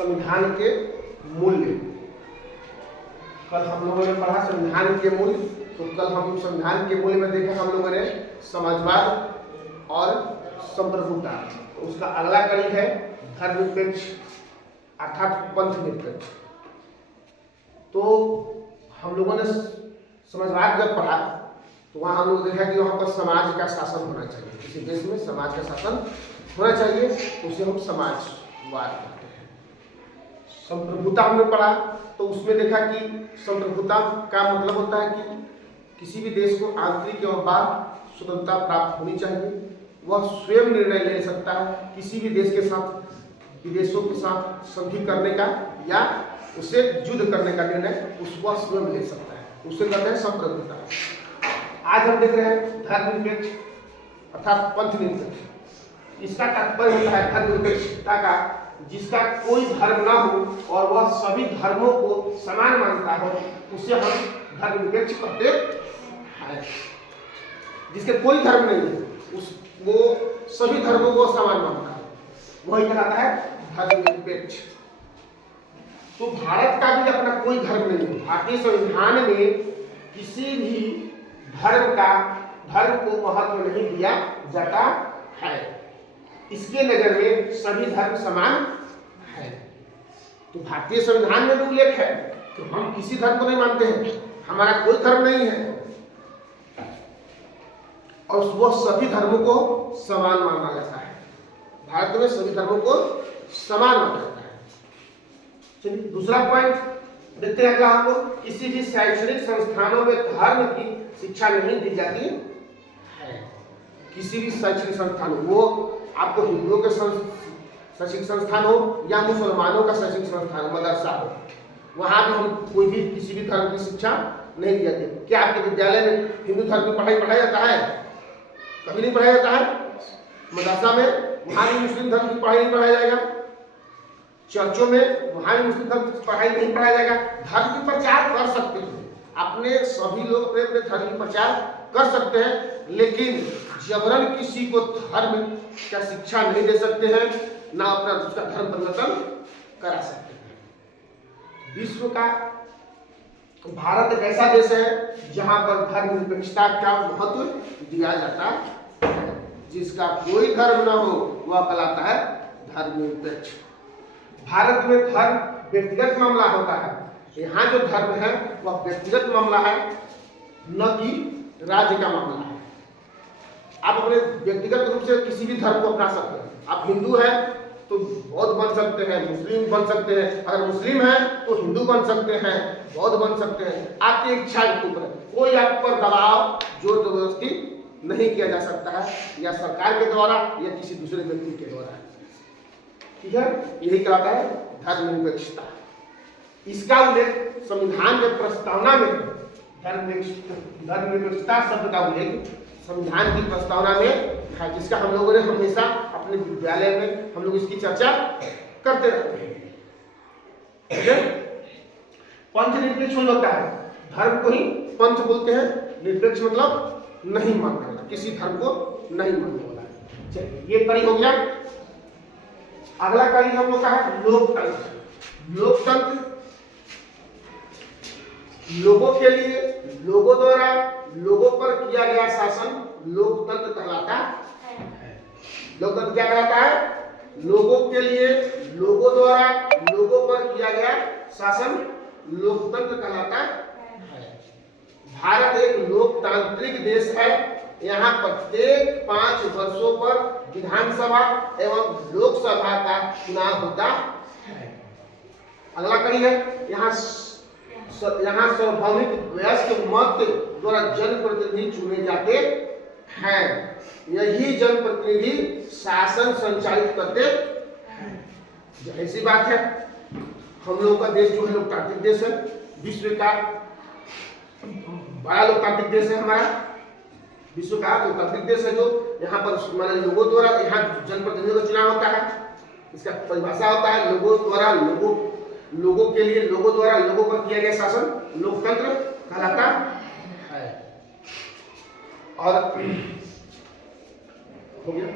संविधान के मूल्य। कल हम लोगों ने पढ़ा संविधान के मूल्य। तो कल हम संविधान के मूल्य में देखा हम लोगों ने समाजवाद और संप्रभुता। तो उसका अगला कड़ी है धर्मनिरपेक्ष अर्थात पंथ निरपेक्ष। तो हम लोगों ने समाजवाद जब पढ़ा तो वहाँ हम लोग देखा कि वहाँ पर समाज का शासन होना चाहिए। किसी देश में समाज का शासन होना चाहिए, उसे हम समाजवाद कहते हैं। संप्रभुता हमने पढ़ा तो उसमें देखा कि संप्रभुता का मतलब होता है कि किसी भी देश को आंतरिक एवं बाह्य स्वतंत्रता प्राप्त होनी चाहिए। वह स्वयं निर्णय ले सकता है किसी भी देश के साथ विदेशों के साथ संधि करने का या उसे युद्ध करने का निर्णय वह स्वयं ले सकता है, उसे कहते हैं संप्रभुता। आज हम देख रहे हैं धर्मनिरपेक्ष अर्थात पंथ निरपेक्ष। इसका तात्पर्य होता है धर्मनिरपेक्षता का जिसका कोई धर्म ना हो और वह सभी धर्मों को समान मानता हो, उसे हम धर्मनिरपेक्ष कहते हैं। जिसके कोई धर्म नहीं है वो सभी धर्मों को समान मानता है, वही कहलाता है धर्मनिरपेक्ष। तो भारत का भी अपना कोई धर्म नहीं है। भारतीय संविधान में किसी भी धर्म को महत्व नहीं दिया जाता है। इसके नजर में सभी धर्म समान है। तो भारतीय संविधान में भी उल्लेख है कि हम किसी धर्म को नहीं मानते हैं, हमारा कोई धर्म नहीं है और वह सभी धर्मों को समान माना जाता है। भारत में सभी धर्मों को समान माना जाता है। चलिए दूसरा पॉइंट देखते हैं। अगला हमको किसी भी शैक्षणिक संस्थानों में धर्म की शिक्षा नहीं दी जाती है। किसी भी शैक्षणिक संस्थान वो आपको हिंदुओं के शैक्षणिक संस्थान हो या मुसलमानों का शैक्षणिक संस्थान हो, मदरसा हो, वहाँ भी हम कोई भी किसी भी धर्म की शिक्षा नहीं दी जाती। क्या आपके विद्यालय में हिंदू धर्म की पढ़ाया जाता है? कभी नहीं पढ़ाया जाता है। मदरसा में वहाँ भी मुस्लिम धर्म की पढ़ाई नहीं पढ़ाया जाएगा। चर्चों में वहाँ भी मुस्लिम धर्म की पढ़ाई नहीं पढ़ाया जाएगा। धर्म की प्रचार कर सकते हैं, अपने सभी लोग अपने अपने धर्म की प्रचार कर सकते हैं, लेकिन जबरन किसी को धर्म का शिक्षा नहीं दे सकते हैं, ना अपना उसका धर्म परिवर्तन करा सकते हैं। विश्व का भारत एक ऐसा देश है जहां पर धर्मनिरपेक्षता का महत्व दिया जाता है। जिसका कोई धर्म ना हो वह कहलाता है धर्मनिरपेक्ष। भारत में धर्म व्यक्तिगत मामला होता है। यहाँ जो धर्म है वह व्यक्तिगत मामला है, न कि राज्य का मामला है। आप अपने व्यक्तिगत रूप से किसी भी धर्म को अपना सकते हैं। आप हिंदू हैं तो बौद्ध बन सकते हैं, मुस्लिम बन सकते हैं। अगर मुस्लिम हैं तो हिंदू बन सकते हैं, बौद्ध बन सकते हैं। आपकी इच्छा के ऊपर कोई आप पर दबाव जोर जबरदस्ती नहीं किया जा सकता है, या सरकार के द्वारा या किसी दूसरे व्यक्ति के द्वारा। ठीक है, यही कहलाता है धर्मनिरपेक्षता। इसका उल्लेख संविधान के प्रस्तावना में धर्मनिरपेक्षता शब्द का उल्लेख संविधान की प्रस्तावना में है, जिसका हम लोगों ने हमेशा अपने विद्यालय में हम लोग इसकी चर्चा करते रहते हैं। पंथ निरपेक्ष हो जाता है, धर्म को ही पंथ बोलते हैं। निरपेक्ष मतलब नहीं मानने वाला, किसी धर्म को नहीं मानने वाला। चलिए ये कड़ी हो गया। अगला कड़ी हम लोग का है लोकतंत्र। लोकतंत्र लोगों के लिए, लोगों द्वारा लोगों पर किया गया शासन लोकतंत्र कहलाता है। लोकतंत्र क्या कहलाता है? लोगों के लिए, लोगों द्वारा लोगों पर किया गया शासन लोकतंत्र कहलाता है। भारत एक लोकतांत्रिक देश है। यहाँ प्रत्येक 5 वर्षों पर विधानसभा एवं लोकसभा का चुनाव होता है। अगला कड़ी है यहाँ सार्वभौमिक वयस्क मत द्वारा जनप्रतिनिधि चुने जाते हैं। यही जनप्रतिनिधि शासन संचालित करते हैं। जाहिर सी बात है, हम लोगों का देश जो है लोकतांत्रिक देश है, विश्व का बड़ा लोकतांत्रिक देश है। हमारा विश्व का लोकतांत्रिक देश है, जो यहाँ पर हमारे लोगों द्वारा यहाँ जनप्रतिनिधियों का चुनाव होता है। इसका परिभाषा होता है लोगों द्वारा लोगों के लिए, लोगों द्वारा लोगों पर किया गया शासन लोकतंत्र कहलाता है। और हो गया।